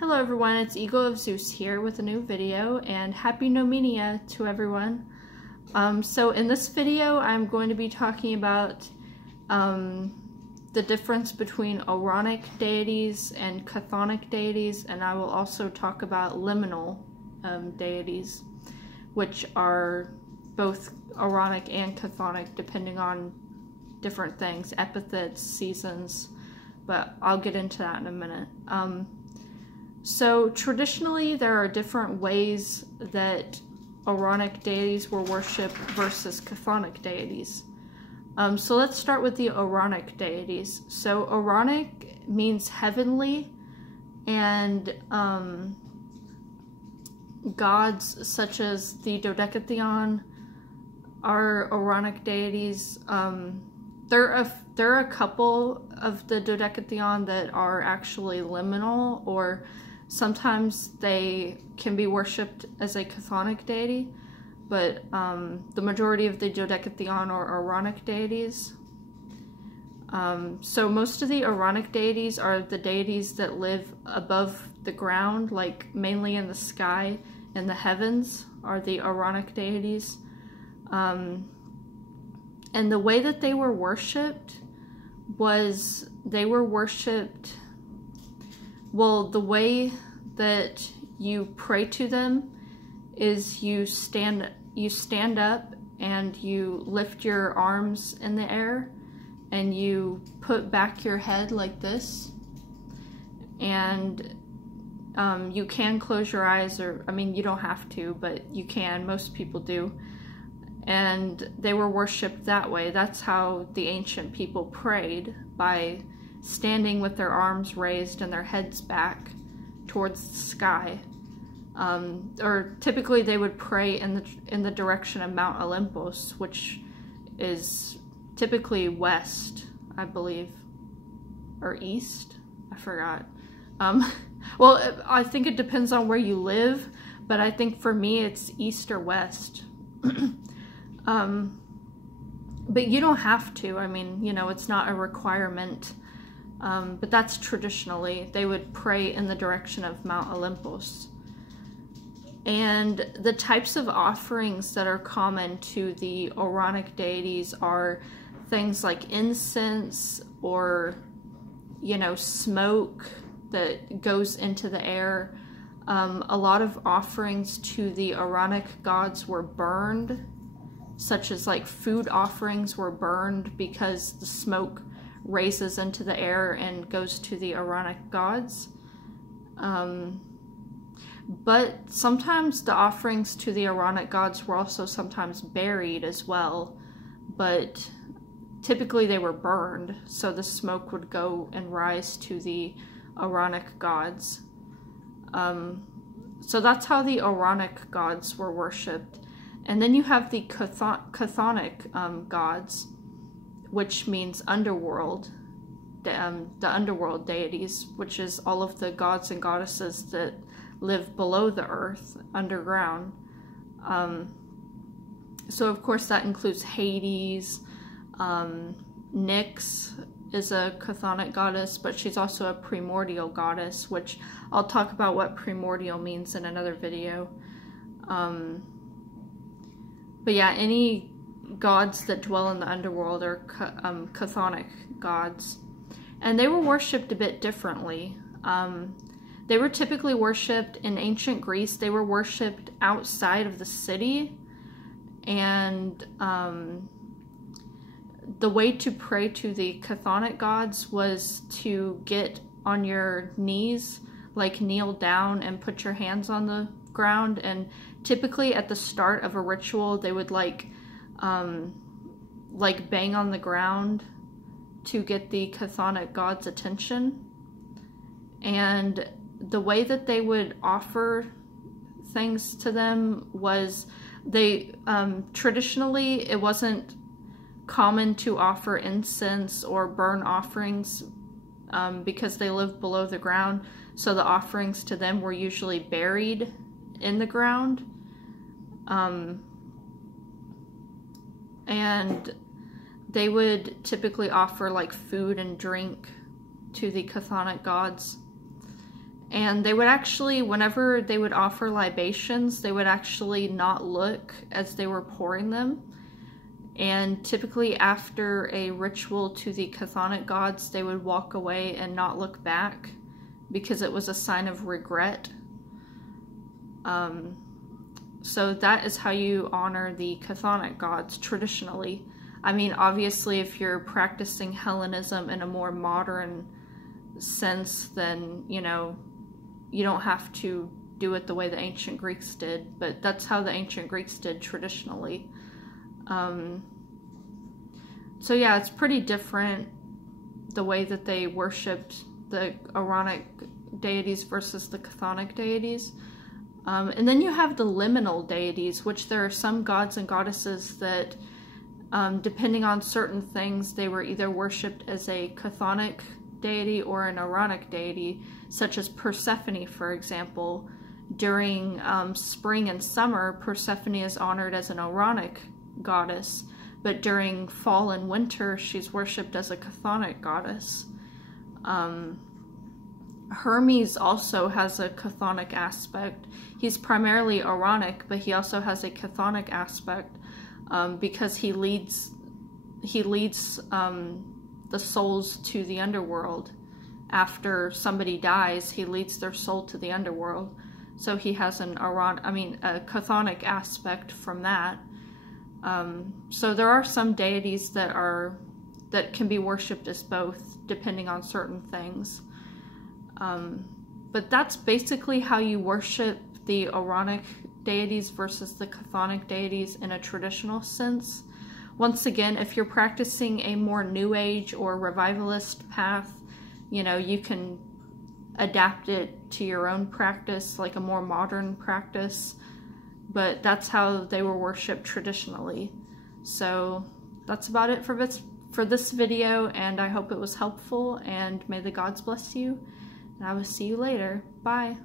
Hello everyone, it's Eagle of Zeus here with a new video, and Happy Nominia to everyone. So in this video I'm going to be talking about the difference between Ouranic deities and Chthonic deities, and I will also talk about liminal deities, which are both Ouranic and Chthonic depending on different things, epithets, seasons, but I'll get into that in a minute. So traditionally there are different ways that Ouranic deities were worshipped versus Chthonic deities. So let's start with the Ouranic deities. So Ouranic means heavenly, and gods such as the Dodecatheon are Ouranic deities. There are a couple of the Dodecatheon that are actually liminal, or sometimes they can be worshipped as a Chthonic deity, but the majority of the Dodecatheon are Ouranic deities. So most of the Ouranic deities are the deities that live above the ground, like mainly in the sky and the heavens are the Ouranic deities. And the way that they were worshipped was they were worshipped, well, the way that you pray to them is you stand up and you lift your arms in the air and you put back your head like this, and you can close your eyes, or I mean you don't have to, but you can, most people do. And they were worshipped that way. That's how the ancient people prayed, by standing with their arms raised and their heads back towards the sky. Or typically they would pray in the direction of Mount Olympus, which is typically west, I believe, or east. I forgot. Well, I think it depends on where you live, but I think for me it's east or west. But you don't have to. I mean, you know, it's not a requirement. But that's traditionally. They would pray in the direction of Mount Olympus. And the types of offerings that are common to the Ouranic deities are things like incense, or, you know, smoke that goes into the air. A lot of offerings to the Ouranic gods were burned, such as like food offerings were burned because the smoke raises into the air and goes to the Ouranic gods. But sometimes the offerings to the Ouranic gods were also sometimes buried as well, but typically they were burned, so the smoke would go and rise to the Ouranic gods. So that's how the Ouranic gods were worshipped. And then you have the Khthonic gods, which means underworld, the underworld deities, which is all of the gods and goddesses that live below the earth, underground. So of course that includes Hades. Nyx is a Chthonic goddess, but she's also a primordial goddess, which I'll talk about what primordial means in another video. But yeah, any gods that dwell in the underworld are Chthonic gods. And they were worshipped a bit differently. They were typically worshipped in ancient Greece. They were worshipped outside of the city. And the way to pray to the Chthonic gods was to get on your knees, like kneel down and put your hands on the ground. And typically at the start of a ritual they would like bang on the ground to get the Chthonic gods' attention. And the way that they would offer things to them was they traditionally it wasn't common to offer incense or burn offerings because they lived below the ground, so the offerings to them were usually buried in the ground. And they would typically offer like food and drink to the Chthonic gods. And they would actually, whenever they would offer libations, they would actually not look as they were pouring them. And typically after a ritual to the Chthonic gods, they would walk away and not look back because it was a sign of regret. So that is how you honor the Chthonic gods traditionally. I mean, obviously, if you're practicing Hellenism in a more modern sense, then, you know, you don't have to do it the way the ancient Greeks did, but that's how the ancient Greeks did traditionally. So yeah, it's pretty different the way that they worshipped the Ouranic deities versus the Chthonic deities. And then you have the liminal deities, which there are some gods and goddesses that, depending on certain things, they were either worshipped as a Chthonic deity or an Ouranic deity, such as Persephone, for example. During spring and summer, Persephone is honored as an Ouranic goddess, but during fall and winter, she's worshipped as a Chthonic goddess. Hermes also has a Chthonic aspect. He's primarily Ouranic, but he also has a Chthonic aspect because he leads the souls to the underworld. After somebody dies, he leads their soul to the underworld. So he has a Chthonic aspect from that. So there are some deities that can be worshipped as both, depending on certain things. But that's basically how you worship the Ouranic deities versus the Chthonic deities in a traditional sense. Once again, if you're practicing a more New Age or revivalist path, you know, you can adapt it to your own practice, like a more modern practice, but that's how they were worshipped traditionally. So that's about it for this video, and I hope it was helpful, and may the gods bless you, and I will see you later. Bye.